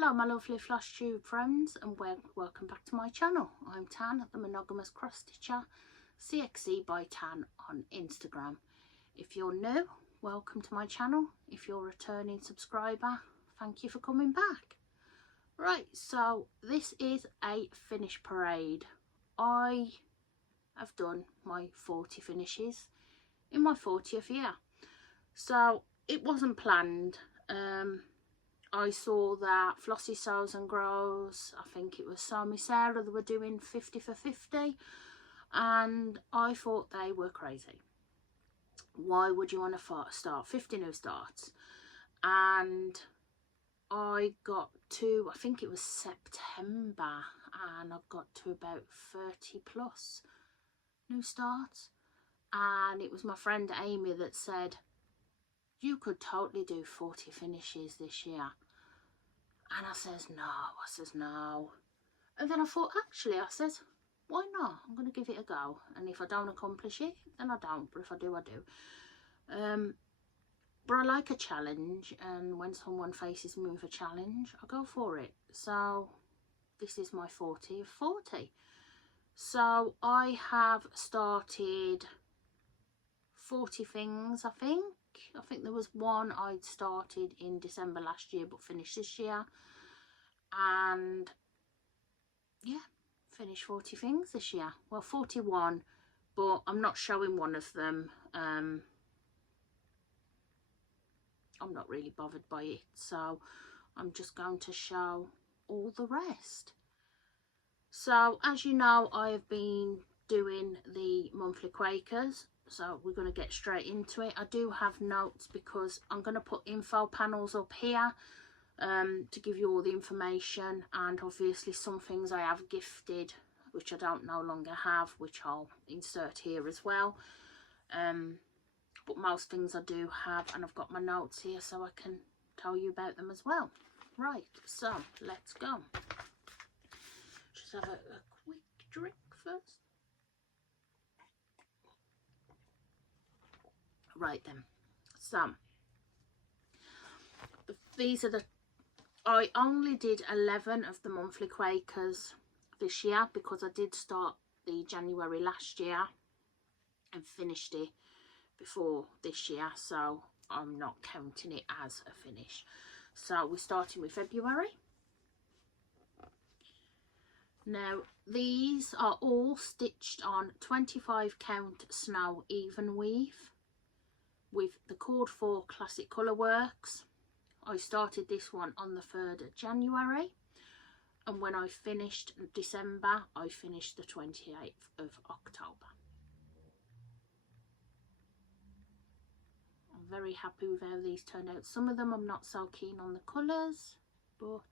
Hello my lovely Flosstube friends, and welcome back to my channel. I'm Tan, the monogamous cross stitcher, cxc.by.tan on Instagram. If you're new, welcome to my channel. If you're a returning subscriber, thank you for coming back. Right, so this is a finish parade. I have done my 40 finishes in my 40th year, so it wasn't planned. I saw that Flossie Sews and Grows, I think it was Sammy Sarah, they were doing 50 for 50, and I thought they were crazy. Why would you want to start 50 new starts? And I got to, I think it was September, and I've got to about 30 plus new starts. And it was my friend Amy that said, you could totally do 40 finishes this year. And I says no. And then I thought, actually, I says, why not? I'm going to give it a go. And if I don't accomplish it, then I don't. But if I do, I do. But I like a challenge. And when someone faces me with a challenge, I go for it. So this is my 40 of 40. So I have started 40 things, I think. I think there was one I'd started in December last year but finished this year, and yeah, finished 40 things this year. Well, 41, but I'm not showing one of them. I'm not really bothered by it, so I'm just going to show all the rest. So as you know, I have been doing the monthly Quakers, so we're going to get straight into it. I do have notes because I'm going to put info panels up here to give you all the information, and obviously some things I have gifted which I don't no longer have, which I'll insert here as well. But most things I do have, and I've got my notes here so I can tell you about them as well. Right, so let's go. Just have a quick drink first. Right then, so these are the, I only did 11 of the monthly Quakers this year because I did start the January last year and finished it before this year, so I'm not counting it as a finish. So we're starting with February. Now these are all stitched on 25 count snow even weave with the Cord 4 Classic Colour Works. I started this one on the 3rd of January, and when I finished December, I finished the 28th of October. I'm very happy with how these turned out. Some of them I'm not so keen on the colours, but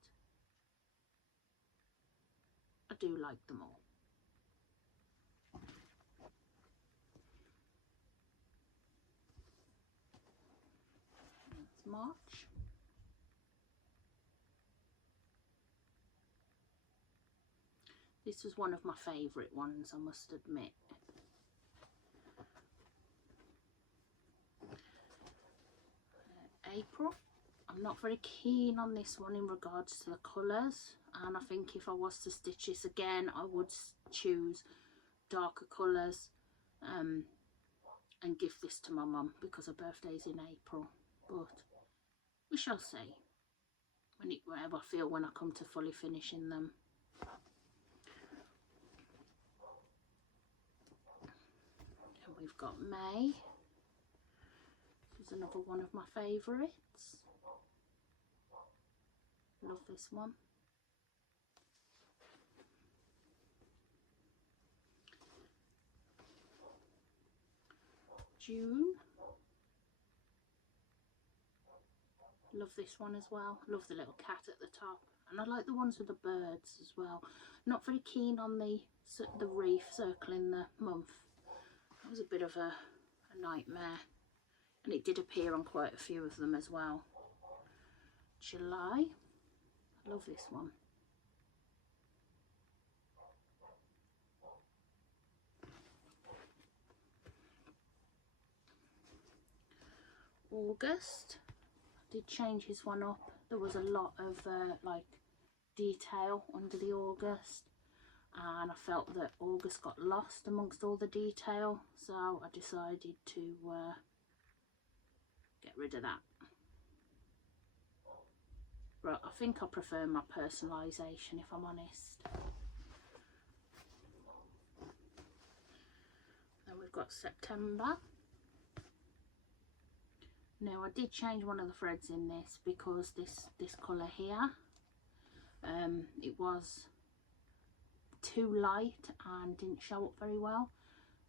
I do like them all. It's March. This was one of my favourite ones, I must admit. April. I'm not very keen on this one in regards to the colours, and I think if I was to stitch this again, I would choose darker colours and give this to my mum because her birthday's in April. But we shall see whatever I feel when I come to fully finishing them. And we've got May. This is another one of my favourites. Love this one. June. Love this one as well. Love the little cat at the top, and I like the ones with the birds as well. Not very keen on the reef circling the month. That was a bit of a nightmare, and it did appear on quite a few of them as well. July. I love this one. August. I did change his one up there was a lot of like detail under the August, and I felt that August got lost amongst all the detail, so I decided to get rid of that. But I think I prefer my personalisation, if I'm honest. Then we've got September. Now I did change one of the threads in this because this colour here, it was too light and didn't show up very well.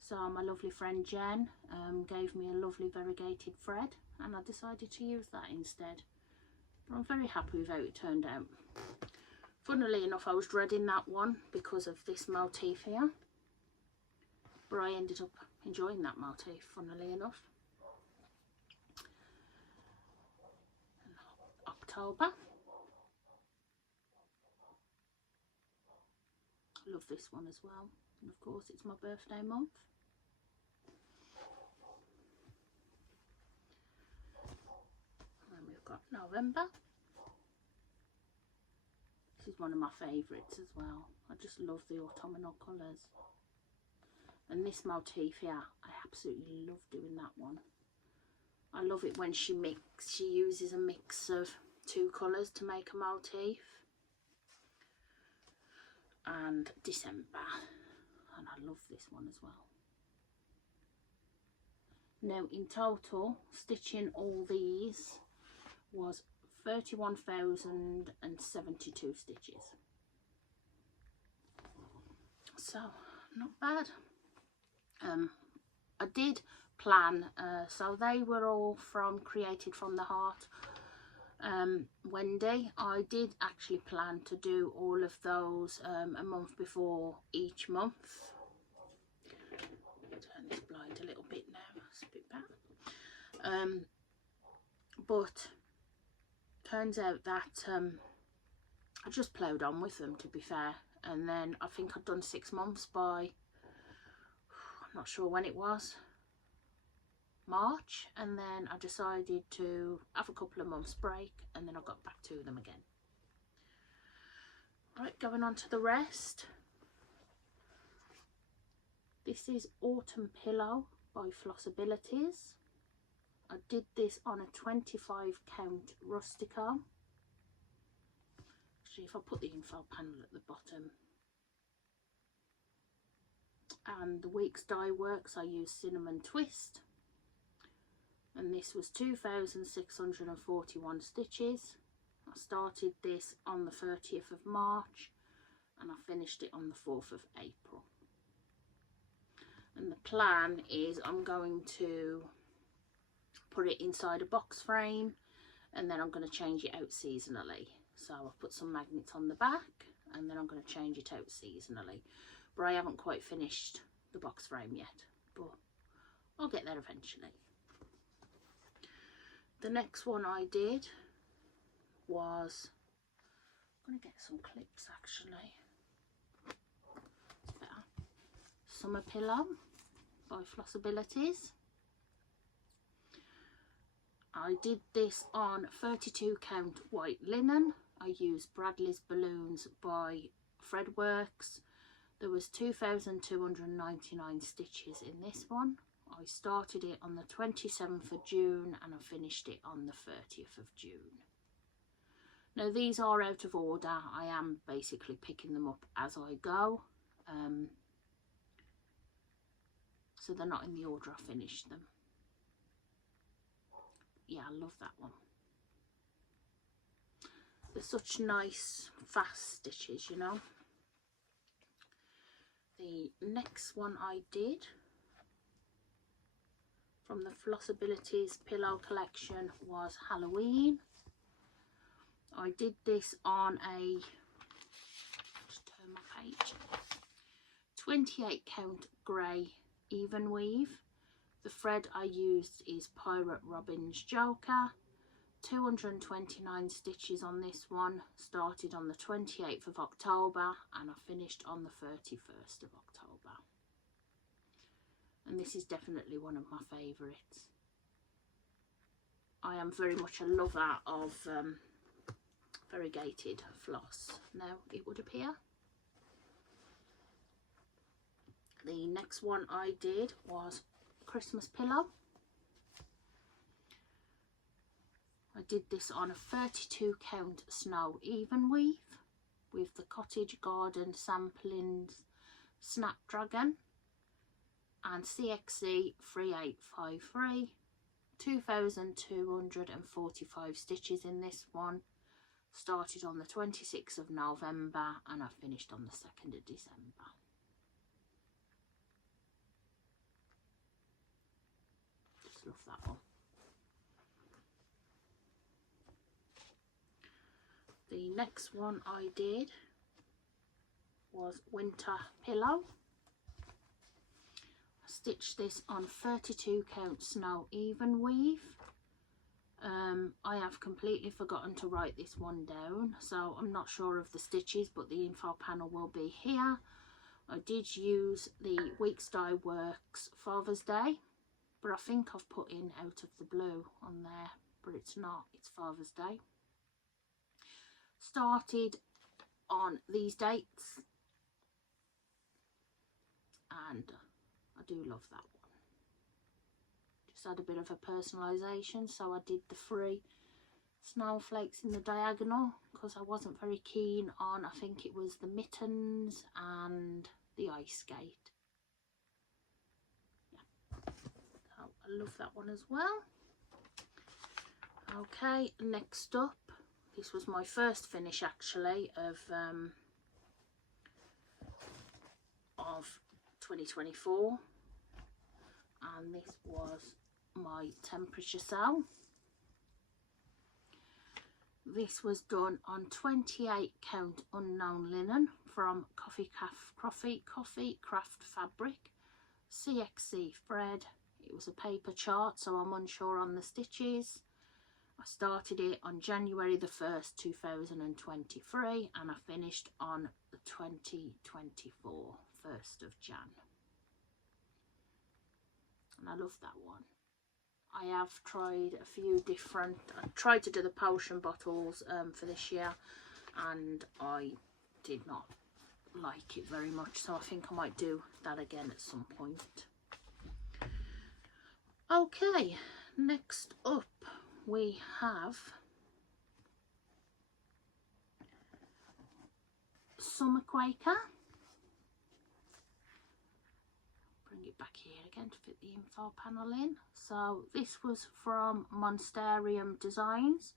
So my lovely friend Jen gave me a lovely variegated thread, and I decided to use that instead. But I'm very happy with how it turned out. Funnily enough, I was dreading that one because of this motif here, but I ended up enjoying that motif, funnily enough. October. I love this one as well, and of course it's my birthday month. And then we've got November. This is one of my favourites as well. I just love the autumnal colours. And this motif here, I absolutely love doing that one. I love it when she uses a mix of two colours to make a motif. And December, and I love this one as well. Now in total, stitching all these was 31,072 stitches, so not bad. I did plan, so they were all created from the heart. Wendy, I did actually plan to do all of those a month before each month. I'll turn this blind a little bit now, it's a bit bad. But turns out that I just ploughed on with them, to be fair, and then I think I'd done 6 months by, I'm not sure when it was, March, and then I decided to have a couple of months break, and then I got back to them again. Right, going on to the rest. This is Autumn Pillow by Flosstubers. I did this on a 25 count rustico. Actually, if I put the info panel at the bottom. And the week's dye works, I used Cinnamon Twist. And this was 2,641 stitches. I started this on the 30th of March and I finished it on the 4th of April. And the plan is I'm going to put it inside a box frame, and then I'm going to change it out seasonally. So I've put some magnets on the back, and then I'm going to change it out seasonally. But I haven't quite finished the box frame yet, but I'll get there eventually. The next one I did was, I'm going to get some clips actually, it's better. Summer Pillow by Flosstubers. I did this on 32 count white linen. I used Bradley's Balloons by Threadworks. There was 2,299 stitches in this one. I started it on the 27th of June and I finished it on the 30th of June. Now these are out of order. I am basically picking them up as I go. So they're not in the order I finished them. Yeah, I love that one. They're such nice fast stitches, you know. The next one I did from the Flosstubers Pillow collection was Halloween. I did this on a, just turn my page, 28 count grey even weave. The thread I used is Pirate Robin's Joker. 229 stitches on this one. Started on the 28th of October and I finished on the 31st of October. And this is definitely one of my favourites. I am very much a lover of variegated floss. Now it would appear. The next one I did was Christmas pillow. I did this on a 32 count snow even weave with the Cottage Garden Samplings Snapdragon and cxc.by.tan, 2,245 stitches in this one. Started on the 26th of November and I finished on the 2nd of December. Just love that one. The next one I did was winter pillow. I stitched this on 32 count snow even weave. I have completely forgotten to write this one down, so I'm not sure of the stitches, but the info panel will be here. I did use the Weeks Dye Works Father's Day, but I think I've put in Out of the Blue on there, but it's not, it's Father's Day. Started on these dates and I do love that one. Just had a bit of a personalisation, so I did the 3 snowflakes in the diagonal because I wasn't very keen on, I think it was the mittens and the ice skate. Yeah. So I love that one as well. Okay, next up, this was my first finish actually of 2024, and this was my temperature cell. This was done on 28 count unknown linen from Coffee Craft Fabric, cxc thread. It was a paper chart, so I'm unsure on the stitches. I started it on January the 1st, 2023, and I finished on the 2024, 1st of Jan. And I love that one. I have tried a few different, I tried to do the potion bottles for this year, and I did not like it very much, so I think I might do that again at some point. Okay, next up we have Summer Quaker. Bring it back here again to fit the info panel in. So this was from Monasterium Designs,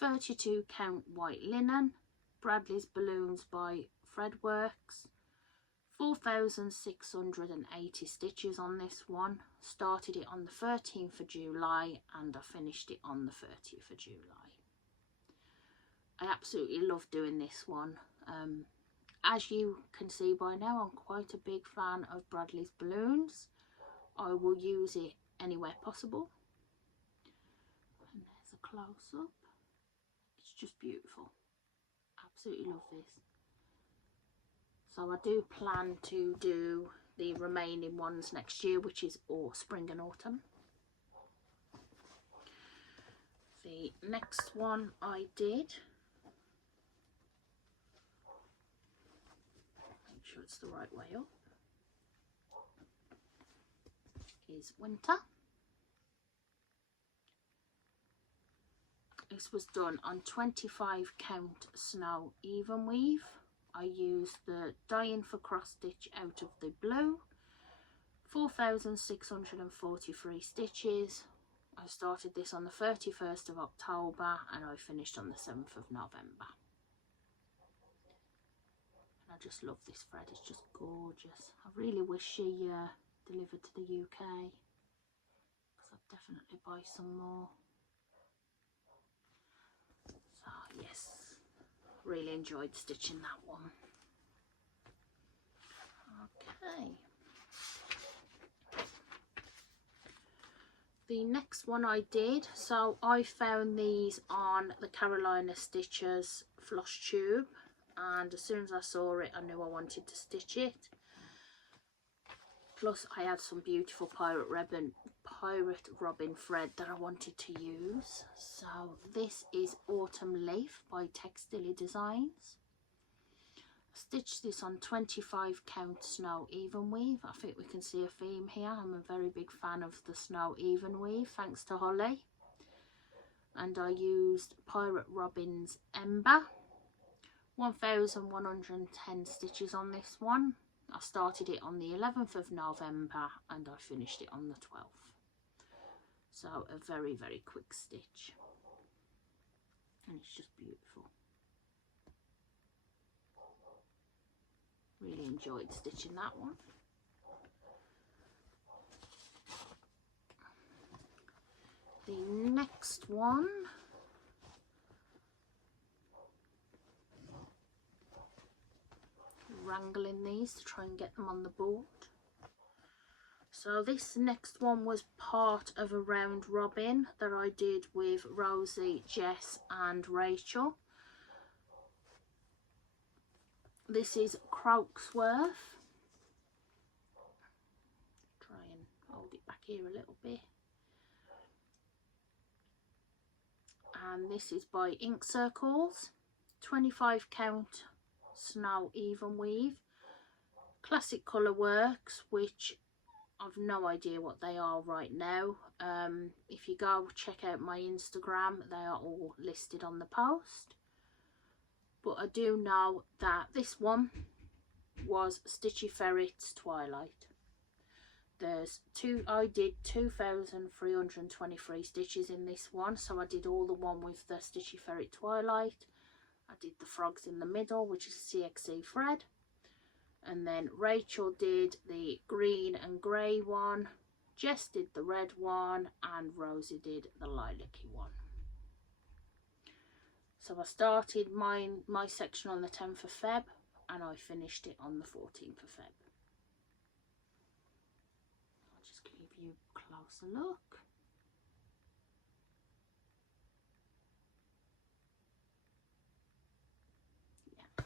32 count white linen, Bradley's Balloons by Threadworks, 4,680 stitches on this one. Started it on the 13th of July and I finished it on the 30th of July. I absolutely love doing this one. As you can see by now, I'm quite a big fan of Bradley's Balloons. I will use it anywhere possible. And there's a close-up. It's just beautiful. Absolutely love this. So I do plan to do the remaining ones next year, which is spring and autumn. The next one I did, make sure it's the right way up, is winter. This was done on 25 count snow even weave. I used the Dying for Cross Stitch Out of the Blue, 4,643 stitches. I started this on the 31st of October and I finished on the 7th of November. And I just love this thread, it's just gorgeous. I really wish she delivered to the UK, because I'd definitely buy some more. So yes, really enjoyed stitching that one. Okay. The next one I did, so I found these on the Carolina Stitchers Flosstube, and as soon as I saw it I knew I wanted to stitch it. plus I had some beautiful pirate robin thread that I wanted to use. So this is Autumn Leaf by Textile Designs. Stitch this on 25 count snow even weave. I think we can see a theme here. I'm a very big fan of the snow even weave, thanks to Holly. And I used Pirate Robin's Ember. 1110 stitches on this one. I started it on the 11th of November and I finished it on the 12th. So a very, very quick stitch. And it's just beautiful. Really enjoyed stitching that one. The next one wrangling these to try and get them on the board. So this next one was part of a round robin that I did with Rosie, Jess and Rachel. This is Croaksworth. Try and hold it back here a little bit. And this is by Ink Circles. 25 count snow even weave. Classic colour works, which I've no idea what they are right now. If you go check out my Instagram, they are all listed on the post. But I do know that this one was Stitchy Ferret's Twilight. I did 2,323 stitches in this one, so I did all the one with the Stitchy Ferret Twilight. I did the frogs in the middle, which is cxc thread, and then Rachel did the green and grey one, Jess did the red one, and Rosie did the lilac-y one. So I started my section on the 10th of Feb and I finished it on the 14th of Feb. I'll just give you a closer look. Yeah.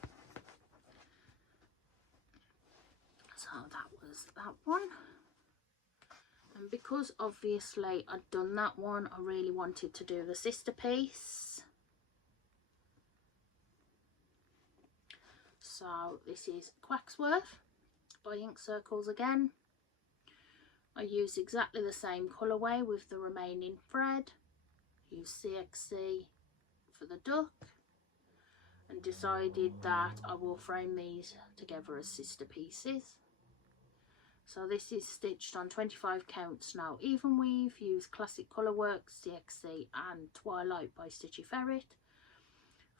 So that was that one. And because obviously I'd done that one, I really wanted to do the sister piece. So this is Quaksworth by Ink Circles again. I used exactly the same colourway with the remaining thread. Used cxc for the duck and decided that I will frame these together as sister pieces. So this is stitched on 25 count snow even weave. Used Classic Colourworks, cxc and Twilight by Stitchy Ferret.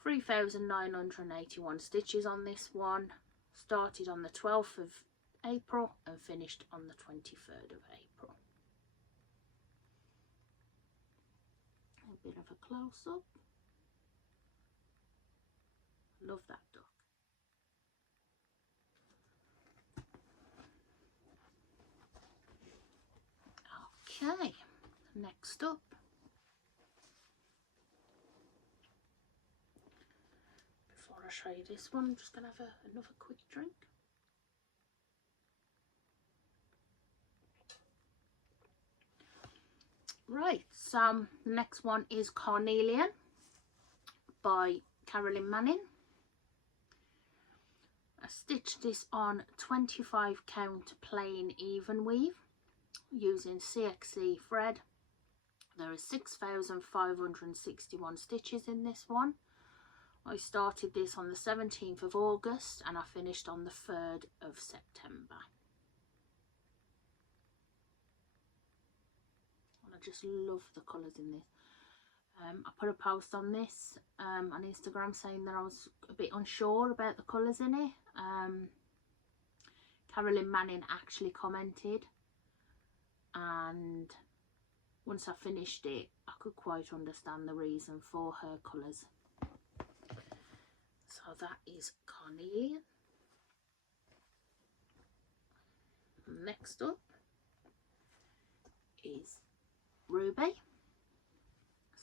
3,981 stitches on this one. Started on the 12th of April and finished on the 23rd of April. A bit of a close-up. Love that duck. Okay, next up. Before I show you this one, I'm just going to have another quick drink. Right, so the next one is Carnelian by Carolyn Manning. I stitched this on 25 count plain even weave using cxc thread. There are 6,561 stitches in this one. I started this on the 17th of August and I finished on the 3rd of September. And I just love the colours in this. I put a post on this on Instagram saying that I was a bit unsure about the colours in it. Carolyn Manning actually commented, and once I finished it I could quite understand the reason for her colours. So that is Carnelian. Next up is Ruby.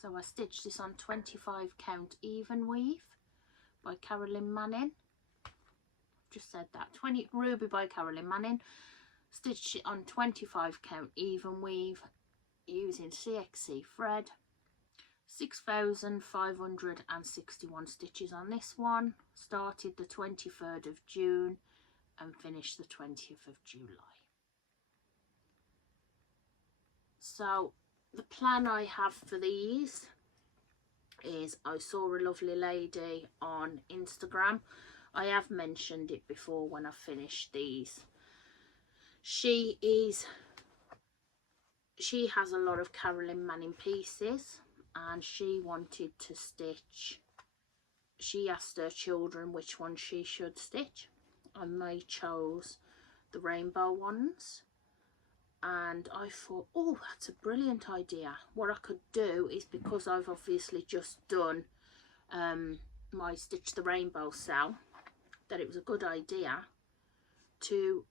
So I stitched this on 25 count even weave by Carolyn Manning. I've just said that. Ruby by Carolyn Manning. Stitched it on 25 count even weave using cxc thread. 6,561 stitches on this one. Started the 23rd of June and finished the 20th of July. So the plan I have for these is, I saw a lovely lady on Instagram. I have mentioned it before when I finished these. She has a lot of Carolyn Manning pieces, and she wanted to stitch. She asked her children which one she should stitch, and they chose the rainbow ones. And I thought, oh, that's a brilliant idea. What I could do is, because I've obviously just done my Stitch the Rainbow cell, that it was a good idea to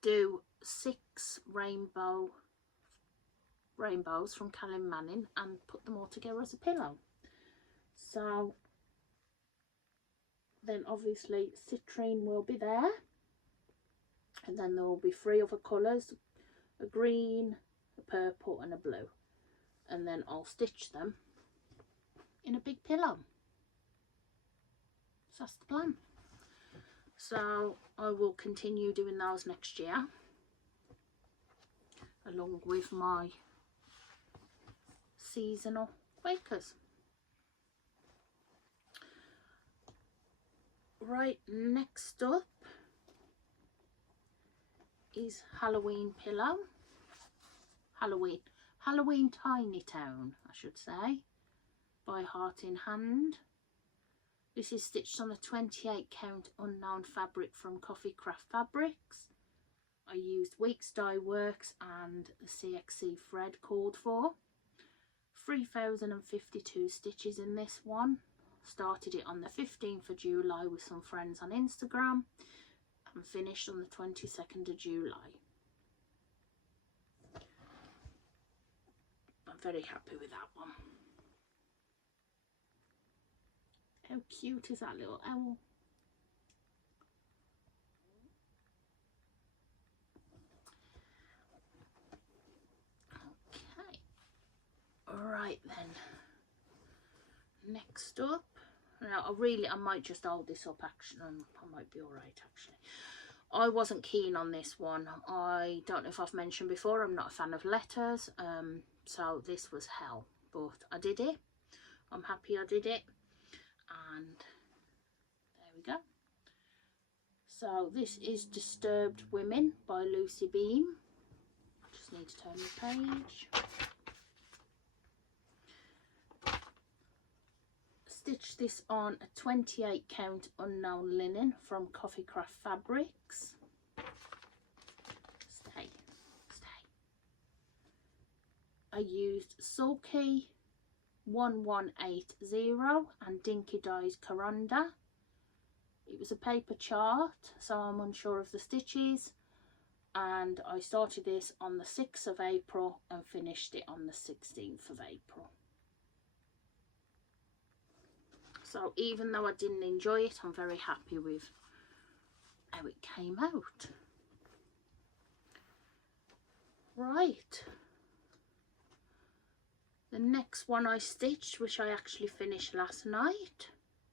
do 6 rainbows from Carolyn Manning and put them all together as a pillow. So then obviously citrine will be there, and then there will be 3 other colours, a green, a purple and a blue, and then I'll stitch them in a big pillow. So that's the plan. So I will continue doing those next year, along with my seasonal Quakers. Right, next up is Halloween pillow. Halloween Tiny Town, I should say, by Heart in Hand. This is stitched on a 28 count unknown fabric from Coffee Craft Fabrics. I used Weeks Dye Works and the cxc thread called for. 3,052 stitches in this one. Started it on the 15th of July with some friends on Instagram and finished on the 22nd of July. I'm very happy with that one. How cute is that little owl? Okay, alright then. Next up, now I might just hold this up actually, I might be alright actually. I wasn't keen on this one. I don't know if I've mentioned before, I'm not a fan of letters, so this was hell, but I did it. I'm happy I did it, and there we go. So this is Disturbed Women by Lucy Beam. I just need to turn the page. Stitch this on a 28 count unknown linen from Coffee Craft Fabrics. Stay. I used Sulky 1180 and Dinky Dye's Corunda. It was a paper chart, so I'm unsure of the stitches, and I started this on the 6th of April and finished it on the 16th of April. So even though I didn't enjoy it, I'm very happy with how it came out. Right. The next one I stitched, which I actually finished last night,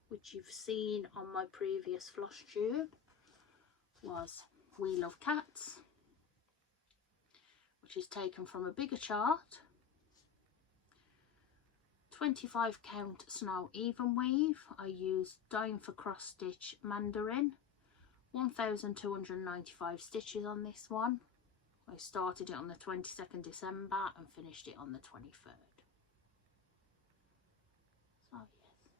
which you've seen on my previous Flosstube, was We Love Cats, which is taken from a bigger chart. 25 count snow even weave. I used Dime for Cross Stitch Mandarin. 1,295 stitches on this one. I started it on the 22nd December and finished it on the 23rd. So yes,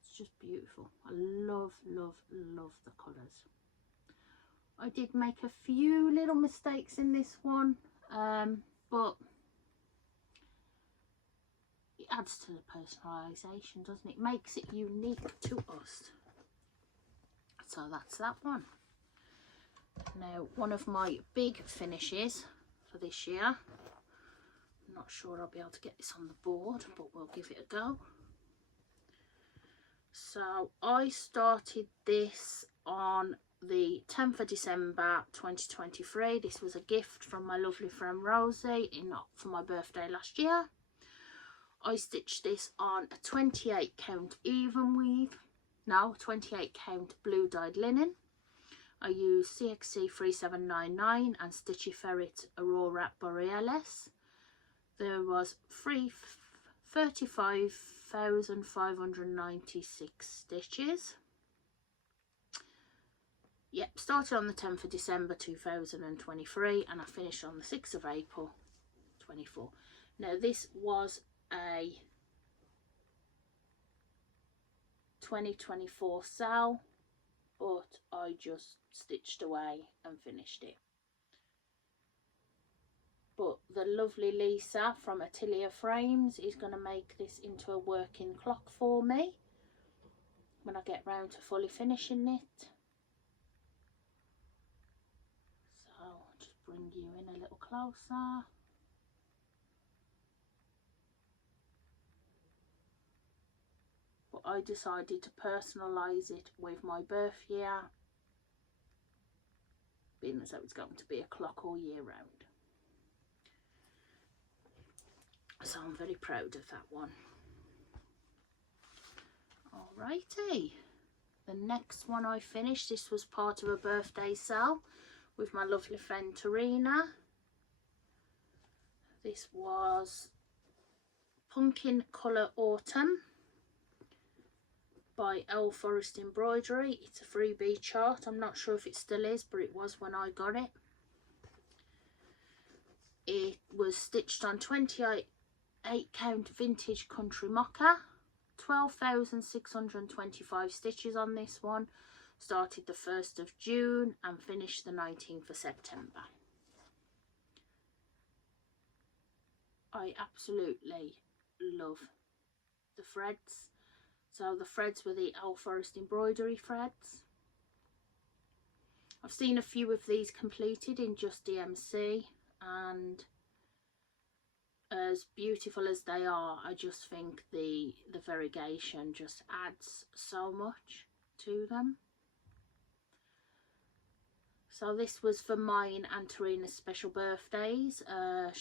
it's just beautiful. I love the colours. I did make a few little mistakes in this one, but it adds to the personalisation, doesn't it? It makes it unique to us. So that's that one. Now, one of my big finishes for this year, I'm not sure I'll be able to get this on the board, but we'll give it a go. So I started this on the 10th of December 2023. This was a gift from my lovely friend Rosie for my birthday last year. I stitched this on a 28 count even weave, no, 28 count blue dyed linen. I used cxc.by.tan and Stitchy Ferret Aurora Borealis. There was 35,596 stitches. Yep, started on the 10th of December 2023 and I finished on the 6th of April 24. Now this was a 2024 sale, but I just stitched away and finished it. But the lovely Lisa from Atelier Frames is going to make this into a working clock for me when I get round to fully finishing it. So I'll just bring you in a little closer. But I decided to personalise it with my birth year, being as though it's going to be a clock all year round. So I'm very proud of that one. Alrighty, the next one I finished, this was part of a birthday sale with my lovely friend Tarina. This was Pumpkin Colour Autumn by Forest Embroidery. It's a freebie chart. I'm not sure if it still is, but it was when I got it. It was stitched on 28 count vintage country mocha. 12,625 stitches on this one. Started the 1st of June and finished the 19th of September. I absolutely love the threads. So the threads were the Forest Embroidery threads. I've seen a few of these completed in just DMC, and as beautiful as they are, I just think the variegation just adds so much to them. So this was for mine and Tarina's special birthdays. Her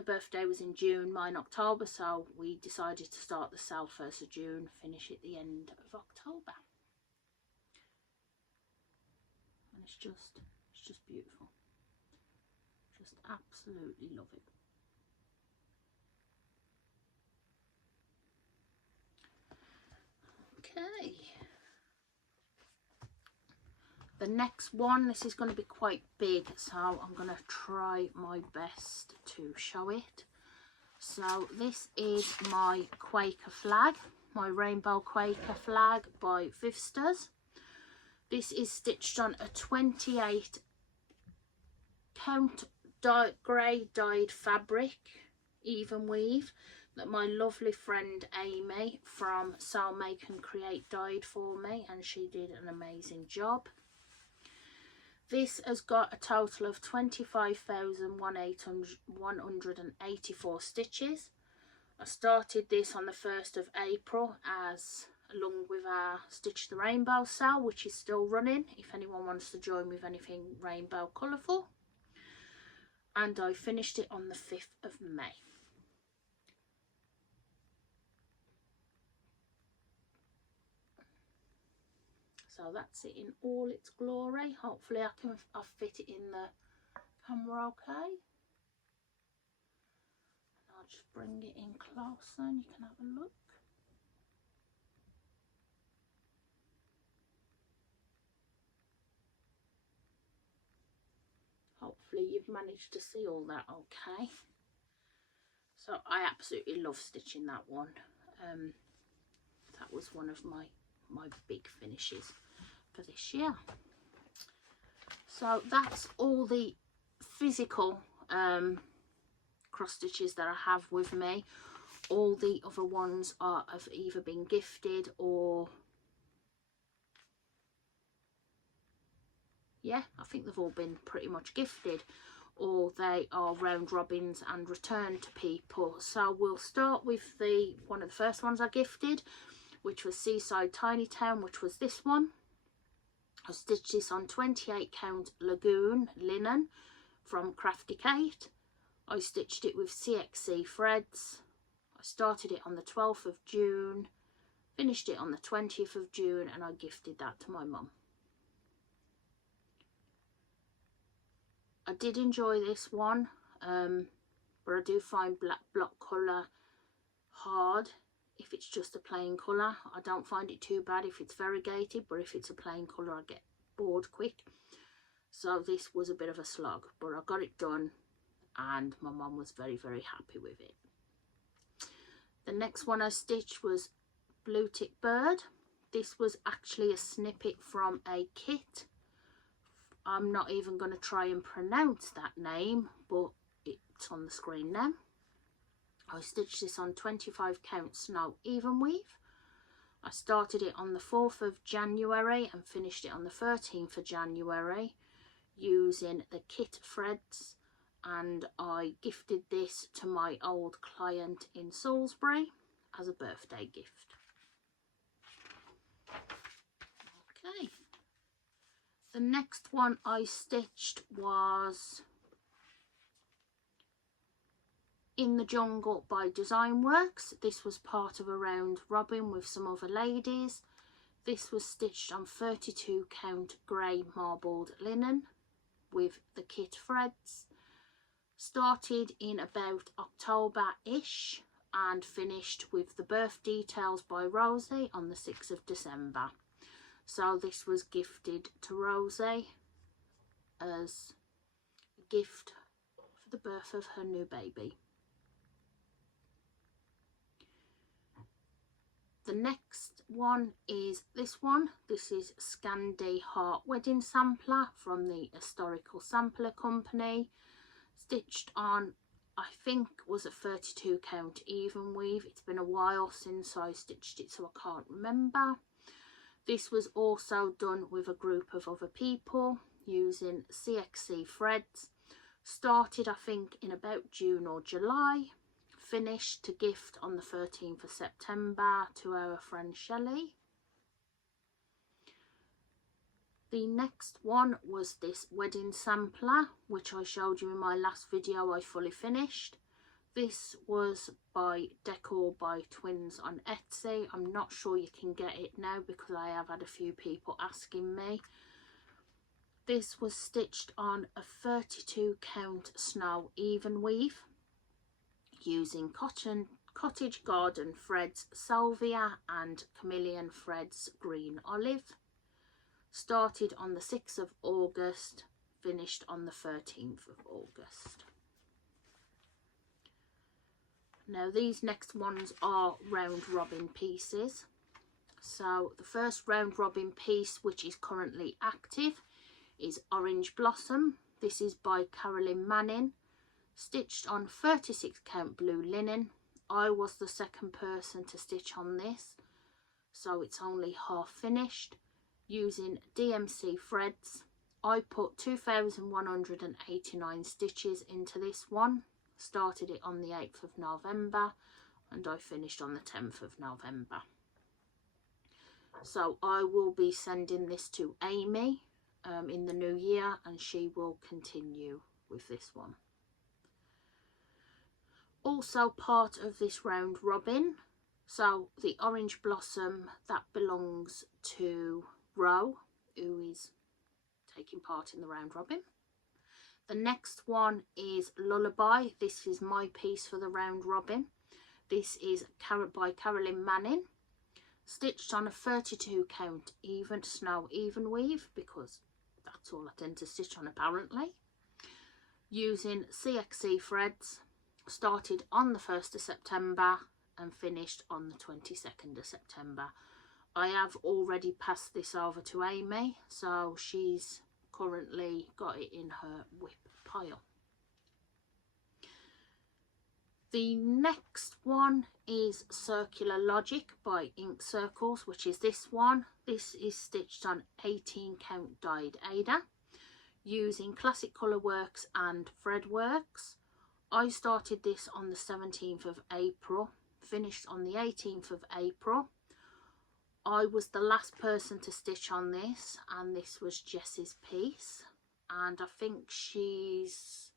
birthday was in June, mine October, so we decided to start the sale 1st of June, finish at the end of October. And it's just beautiful. Just absolutely love it. Okay, the next one, this is going to be quite big, so I'm going to try my best to show it. So this is my Quaker flag, my rainbow Quaker flag by Vivsters. This is stitched on a 28 count grey dyed fabric even weave that my lovely friend Amy from Sew Make and Create dyed for me, and she did an amazing job. This has got a total of 25,184 stitches. I started this on the 1st of April along with our Stitch the Rainbow sale, which is still running if anyone wants to join with anything rainbow colourful. And I finished it on the 5th of May. So that's it in all its glory. Hopefully I'll fit it in the camera okay. And I'll just bring it in closer and you can have a look. Hopefully you've managed to see all that okay. So I absolutely love stitching that one. That was one of my big finishes for this year. So that's all the physical cross stitches that I have with me. All the other ones have either been gifted or, yeah, I think they've all been pretty much gifted, or they are round robins and returned to people. So we'll start with one of the first ones I gifted, which was Seaside Tiny Town, which was this one. I stitched this on 28 count Lagoon linen from Crafty Kate. I stitched it with cxc threads. I started it on the 12th of June, finished it on the 20th of June, and I gifted that to my mum. I did enjoy this one, but I do find black block colour hard if it's just a plain colour. I don't find it too bad if it's variegated, but if it's a plain colour I get bored quick. So this was a bit of a slog, but I got it done and my mum was very, very happy with it. The next one I stitched was Blue Tip Bird. This was actually a snippet from a kit. I'm not even going to try and pronounce that name, but it's on the screen now. I stitched this on 25 count Snow Even Weave. I started it on the 4th of January and finished it on the 13th of January using the kit threads, and I gifted this to my old client in Salisbury as a birthday gift. Okay. The next one I stitched was In the Jungle by Design Works. This was part of a round robin with some other ladies. This was stitched on 32 count grey marbled linen with the kit threads. Started in about October-ish and finished with the Birth Details by Rosie on the 6th of December. So this was gifted to Rosie as a gift for the birth of her new baby. The next one is this one. This is Scandi Heart Wedding Sampler from the Historical Sampler Company. Stitched on, I think, was a 32 count even weave. It's been a while since I stitched it, so I can't remember. This was also done with a group of other people using cxc threads. Started, I think, in about June or July. Finished to gift on the 13th of September to our friend Shelley. The next one was this wedding sampler, which I showed you in my last video I fully finished. This was by Decor by Twins on Etsy. I'm not sure you can get it now because I have had a few people asking me. This was stitched on a 32 count Snow Even Weave using Cottage Garden threads Salvia and Chameleon threads Green Olive. Started on the 6th of August, finished on the 13th of August. Now these next ones are round robin pieces. So the first round robin piece, which is currently active, is Orange Blossom. This is by Carolyn Manning. Stitched on 36 count blue linen. I was the second person to stitch on this, so it's only half finished. Using DMC threads, I put 2,189 stitches into this one. Started it on the 8th of November and I finished on the 10th of November. So I will be sending this to Amy in the new year, and she will continue with this one. Also part of this round robin, so the Orange Blossom, that belongs to Ro, who is taking part in the round robin. The next one is Lullaby. This is my piece for the round robin. This is by Carolyn Manning. Stitched on a 32 count even Snow Even Weave, because that's all I tend to stitch on apparently. Using cxc threads. Started on the 1st of September and finished on the 22nd of September. I have already passed this over to Amy, so she's currently got it in her whip pile. The next one is Circular Logic by Ink Circles, which is this one. This is stitched on 18 count dyed Ada using Classic Colourworks and Threadworks. I started this on the 17th of April, finished on the 18th of April. I was the last person to stitch on this, and this was Jess's piece, and I think she's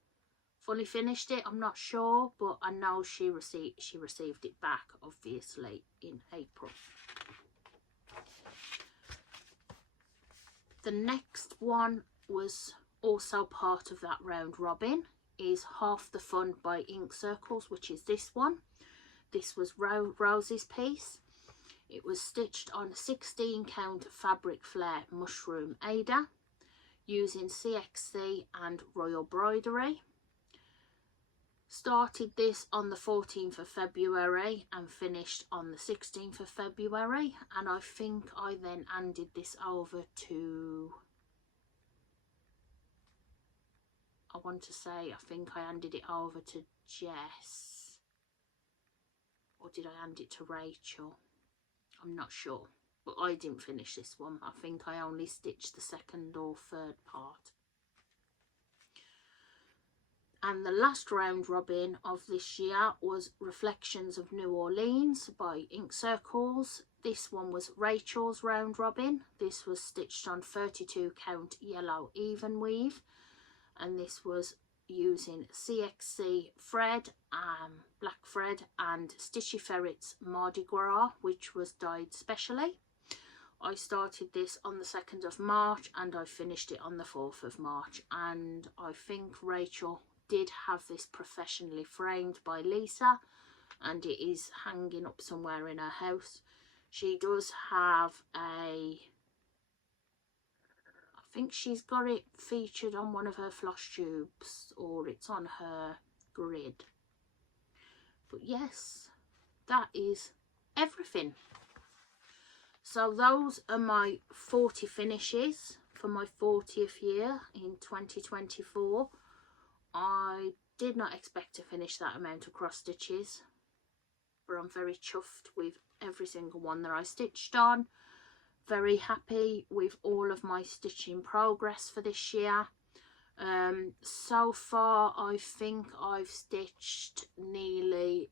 fully finished it. I'm not sure, but I know she received it back, obviously, in April. The next one was also part of that round robin, is Half the Fun by Ink Circles, which is this one. This was Rose's piece. It was stitched on a 16 count fabric flare mushroom Ada using CXC and Royal Broidery. Started this on the 14th of February and finished on the 16th of February, and I think I then handed this over to, I want to say, I think I handed it over to Jess, or did I hand it to Rachel? I'm not sure, but I didn't finish this one. I think I only stitched the second or third part. And the last round robin of this year was Reflections of New Orleans by Ink Circles. This one was Rachel's round robin. This was stitched on 32 count yellow even weave, and this was using CXC thread, black thread, and Stitchy Ferret's Mardi Gras, which was dyed specially. I started this on the 2nd of March and I finished it on the 4th of March, and I think Rachel did have this professionally framed by Lisa, and it is hanging up somewhere in her house. She does have I think she's got it featured on one of her Flosstubers, or it's on her grid. But yes, that is everything. So those are my 40 finishes for my 40th year in 2024. I did not expect to finish that amount of cross stitches, but I'm very chuffed with every single one that I stitched on. Very happy with all of my stitching progress for this year. So far I think I've stitched nearly,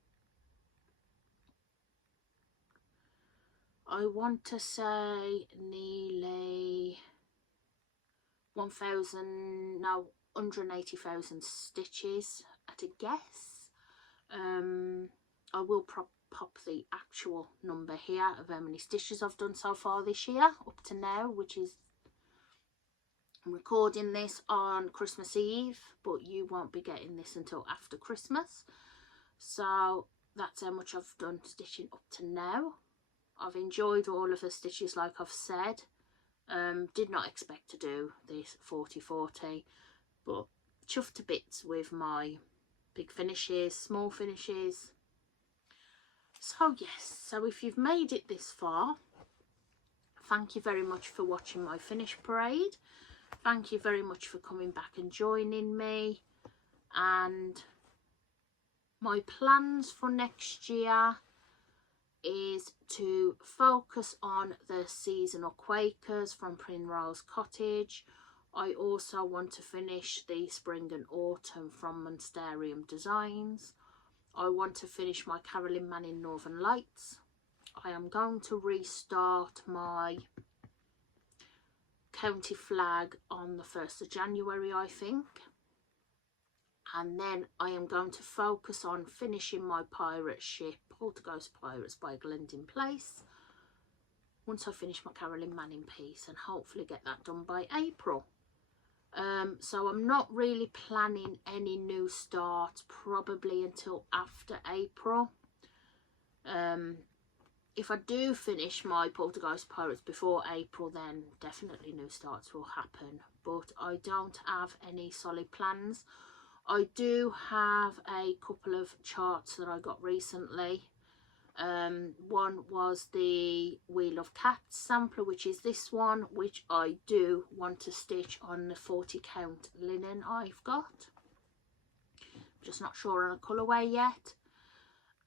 I want to say nearly 180,000 stitches at a guess. I will pop the actual number here of how many stitches I've done so far this year up to now, which is, I'm recording this on Christmas Eve, but you won't be getting this until after Christmas. So that's how much I've done stitching up to now. I've enjoyed all of the stitches, like I've said. Did not expect to do this 40-40, but chuffed to bits with my big finishes, small finishes. So yes, so if you've made it this far, thank you very much for watching my finish parade. Thank you very much for coming back and joining me. And my plans for next year is to focus on the seasonal Quakers from Primrose Cottage. I also want to finish the spring and autumn from Monasterium Designs. I want to finish my Carolyn Manning Northern Lights. I am going to restart my county flag on the 1st of January, I think. And then I am going to focus on finishing my pirate ship, Poltergeist Pirates by Glendon Place, once I finish my Carolyn Manning piece, and hopefully get that done by April. So I'm not really planning any new starts probably until after April. If I do finish my Poltergeist Pirates before April, then definitely new starts will happen, but I don't have any solid plans. I do have a couple of charts that I got recently. One was the Wheel of Cats sampler, which is this one, which I do want to stitch on the 40 count linen I've got. Just not sure on a colourway yet.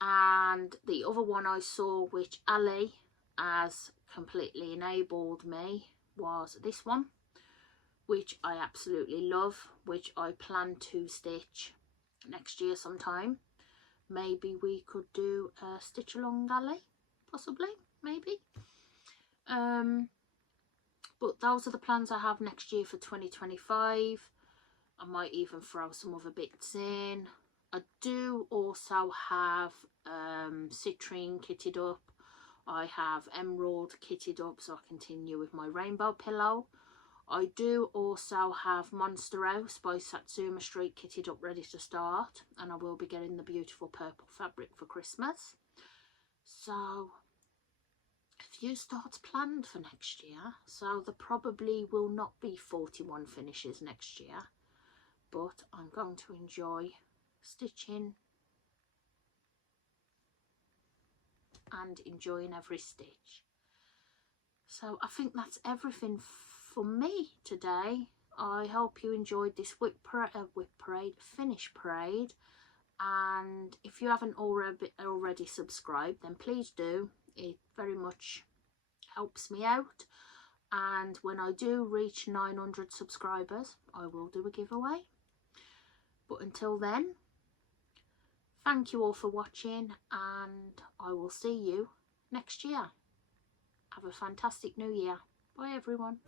And the other one I saw, which Ali has completely enabled me, was this one, which I absolutely love, which I plan to stitch next year sometime. Maybe we could do a stitch along Ali, possibly, maybe. But those are the plans I have next year for 2025. I might even throw some other bits in. I do also have citrine kitted up. I have emerald kitted up, so I continue with my rainbow pillow. I do also have Monster House by Satsuma Street kitted up, ready to start, and I will be getting the beautiful purple fabric for Christmas. So a few starts planned for next year, so there probably will not be 41 finishes next year, but I'm going to enjoy stitching and enjoying every stitch. So I think that's everything for me today. I hope you enjoyed this finish parade, and if you haven't already subscribed, then please do. It very much helps me out, and when I do reach 900 subscribers, I will do a giveaway. But until then, thank you all for watching, and I will see you next year. Have a fantastic new year. Bye everyone.